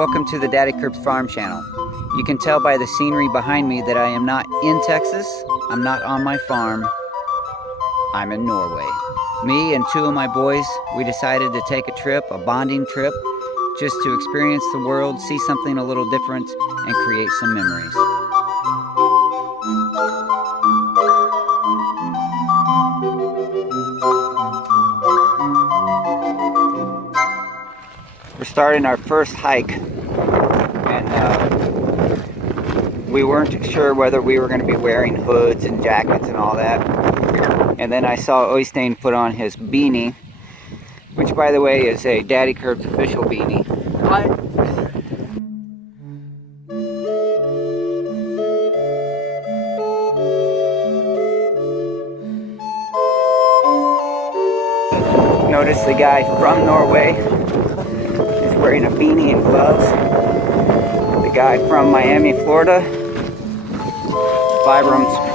welcome to the Daddy Curbs Farm channel. You can tell by the scenery behind me that I am not in Texas, I'm not on my farm, I'm in Norway. Me and two of my boys, we decided to take a trip, a bonding trip, just to experience the world, see something a little different, and create some memories. We're starting our first hike, and we weren't sure whether we were going to be wearing hoods and jackets and all that. And then I saw Oystein put on his beanie, which by the way is a Daddy Curbs official beanie. What? Notice the guy from Norway is wearing a beanie and gloves. The guy from Miami, Florida, Vibrams.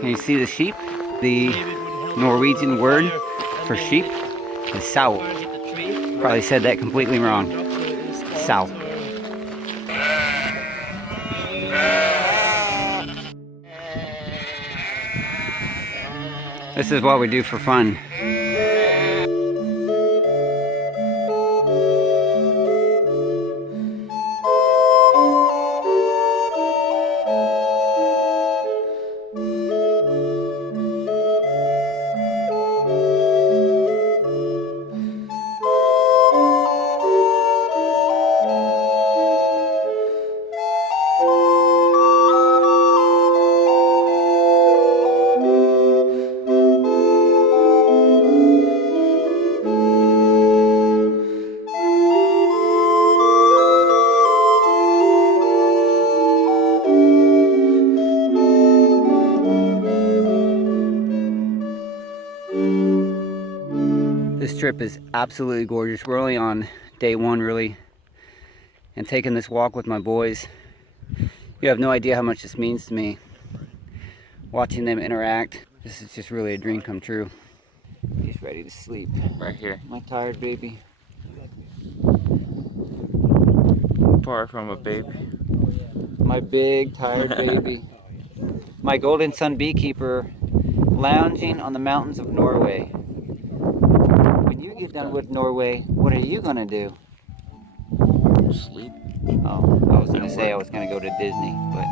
Can you see the sheep? The Norwegian word for sheep is sow. Probably said that completely wrong. Sow. This is what we do for fun. This trip is absolutely gorgeous. We're only on day one, really, and taking this walk with my boys. You have no idea how much this means to me. Watching them interact, this is just really a dream come true. He's ready to sleep. Right here. My tired baby. Far from a baby. My big tired baby. My golden sun beekeeper lounging on the mountains of Norway. When you get done with Norway, what are you gonna do? Sleep. Oh, I was gonna say I was gonna go to Disney, but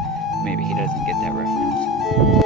maybe he doesn't get that reference.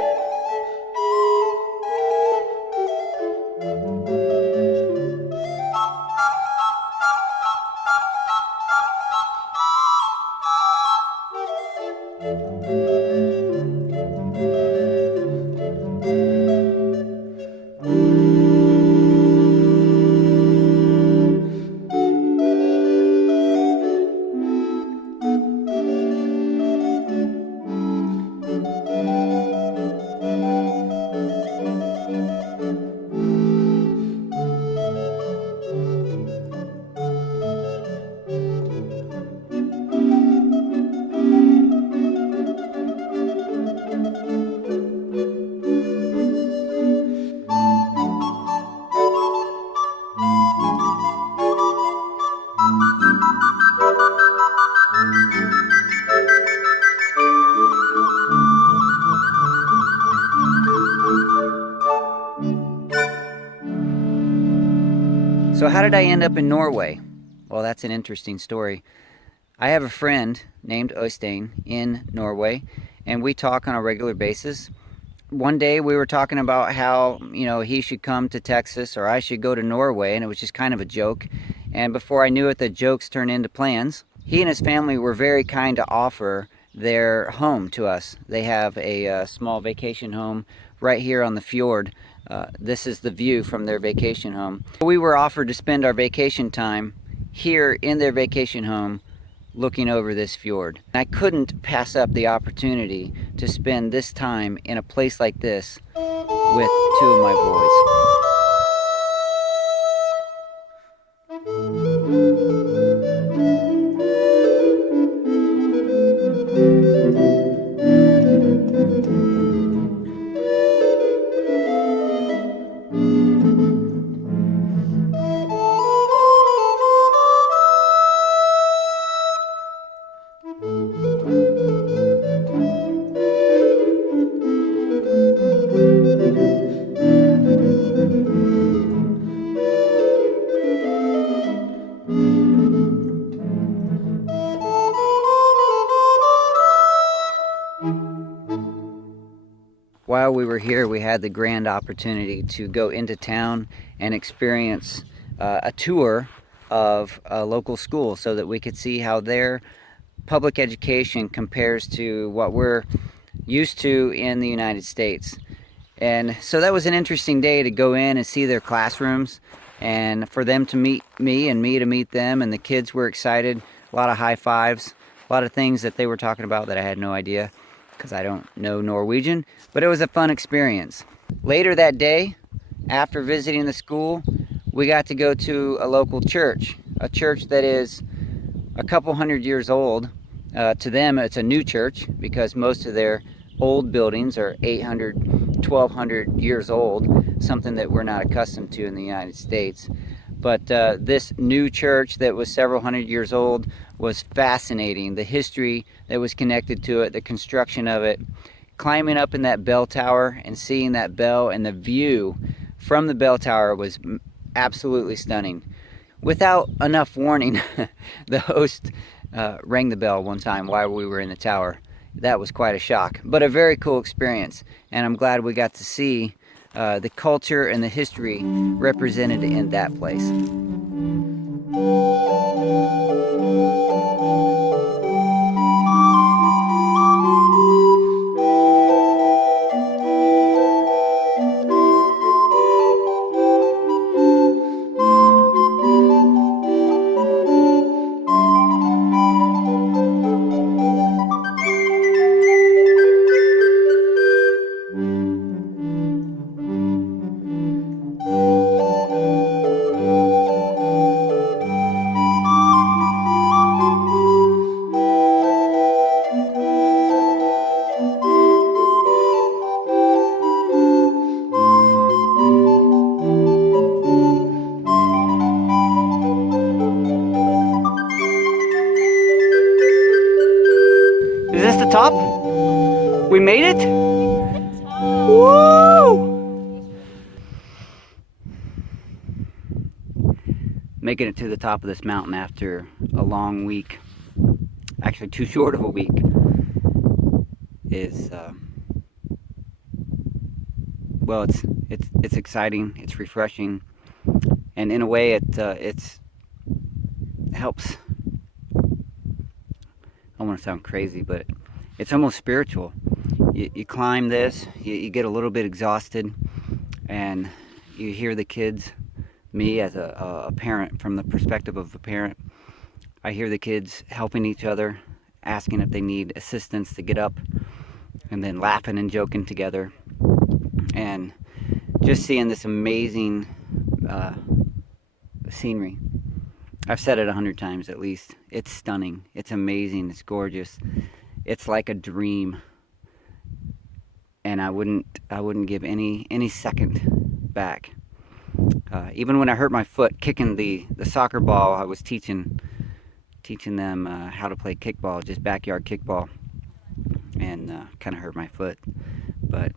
So how did I end up in Norway? Well, that's an interesting story. I have a friend named Oystein in Norway, and we talk on a regular basis. One day we were talking about how, he should come to Texas or I should go to Norway, and it was just kind of a joke. And before I knew it, the jokes turned into plans. He and his family were very kind to offer their home to us. They have a small vacation home right here on the fjord. This is the view from their vacation home. We were offered to spend our vacation time here in their vacation home looking over this fjord. I couldn't pass up the opportunity to spend this time in a place like this with two of my boys. While we were here, we had the grand opportunity to go into town and experience a tour of a local school so that we could see how their public education compares to what we're used to in the United States. And so that was an interesting day to go in and see their classrooms and for them to meet me and me to meet them. And the kids were excited, a lot of high fives, a lot of things that they were talking about that I had no idea because I don't know Norwegian, but it was a fun experience. Later that day, after visiting the school, we got to go to a local church, a church that is a couple hundred years old. To them, it's a new church because most of their old buildings are 800, 1200 years old, something that we're not accustomed to in the United States. But this new church that was several hundred years old was fascinating. The history that was connected to it, the construction of it, climbing up in that bell tower and seeing that bell and the view from the bell tower was absolutely stunning. Without enough warning, the host rang the bell one time while we were in the tower. That was quite a shock, but a very cool experience, and I'm glad we got to see the culture and the history represented in that place. Is this the top? We made it? Woo! Making it to the top of this mountain after a long week, actually too short of a week, is well, it's exciting, it's refreshing, and in a way it helps. I don't want to sound crazy, but it's almost spiritual. You climb this, you get a little bit exhausted, and you hear the kids, me as a parent, from the perspective of a parent, I hear the kids helping each other, asking if they need assistance to get up, and then laughing and joking together, and just seeing this amazing scenery. I've said it 100 times at least. It's stunning. It's amazing. It's gorgeous. It's like a dream. And I wouldn't give any second back. Even when I hurt my foot kicking the soccer ball, I was teaching them how to play kickball, just backyard kickball, and kind of hurt my foot. But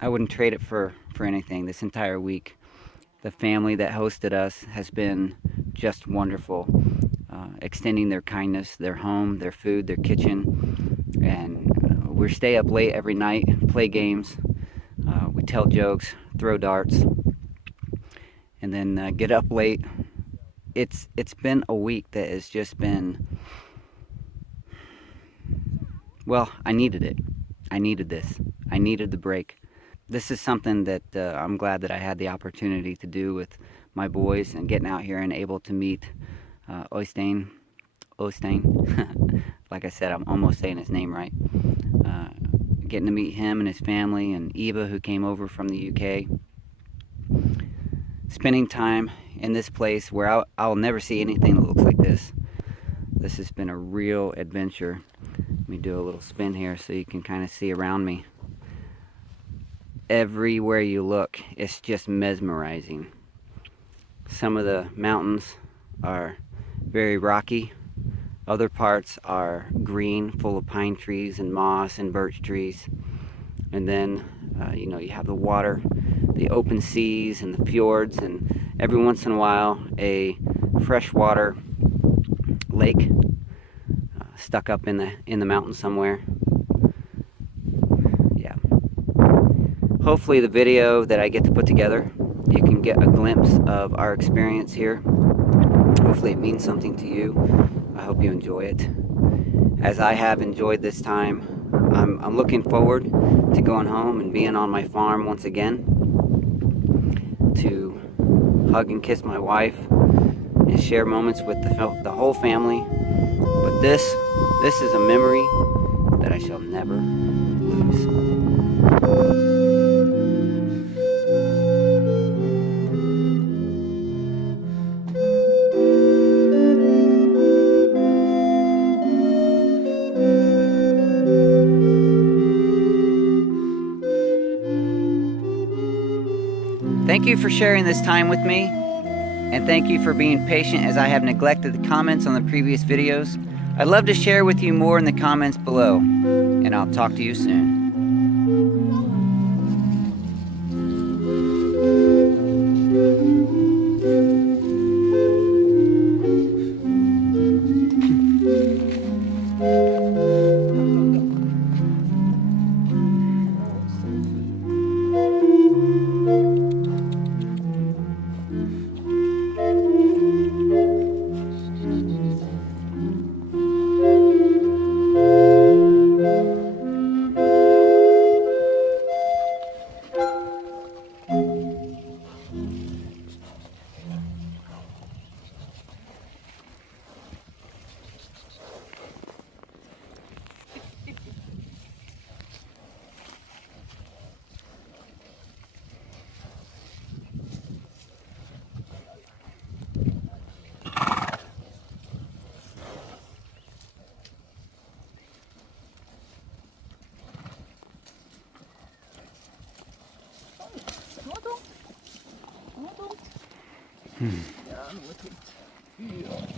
I wouldn't trade it for anything. This entire week, the family that hosted us has been just wonderful, extending their kindness, their home, their food, their kitchen, and we stay up late every night, play games, we tell jokes, throw darts, and then get up late. It's been a week that has just been, well, I needed it. I needed this. I needed the break. This is something that I'm glad that I had the opportunity to do with my boys and getting out here and able to meet Oystein. Like I said, I'm almost saying his name right. Getting to meet him and his family, and Eva, who came over from the UK. Spending time in this place where I'll never see anything that looks like this. This has been a real adventure. Let me do a little spin here so you can kind of see around me. Everywhere you look, it's just mesmerizing. Some of the mountains are very rocky. Other parts are green, full of pine trees and moss and birch trees. And then, you have the water, the open seas and the fjords, and every once in a while a freshwater lake stuck up in the mountain somewhere. Yeah. Hopefully the video that I get to put together, you can get a glimpse of our experience here. Hopefully it means something to you. I hope you enjoy it. As I have enjoyed this time, I'm looking forward to going home and being on my farm once again, to hug and kiss my wife and share moments with the whole family. But this is a memory that I shall never lose. Thank you for sharing this time with me, and thank you for being patient as I have neglected the comments on the previous videos. I'd love to share with you more in the comments below, and I'll talk to you soon. Ja, noe tungt. Ja.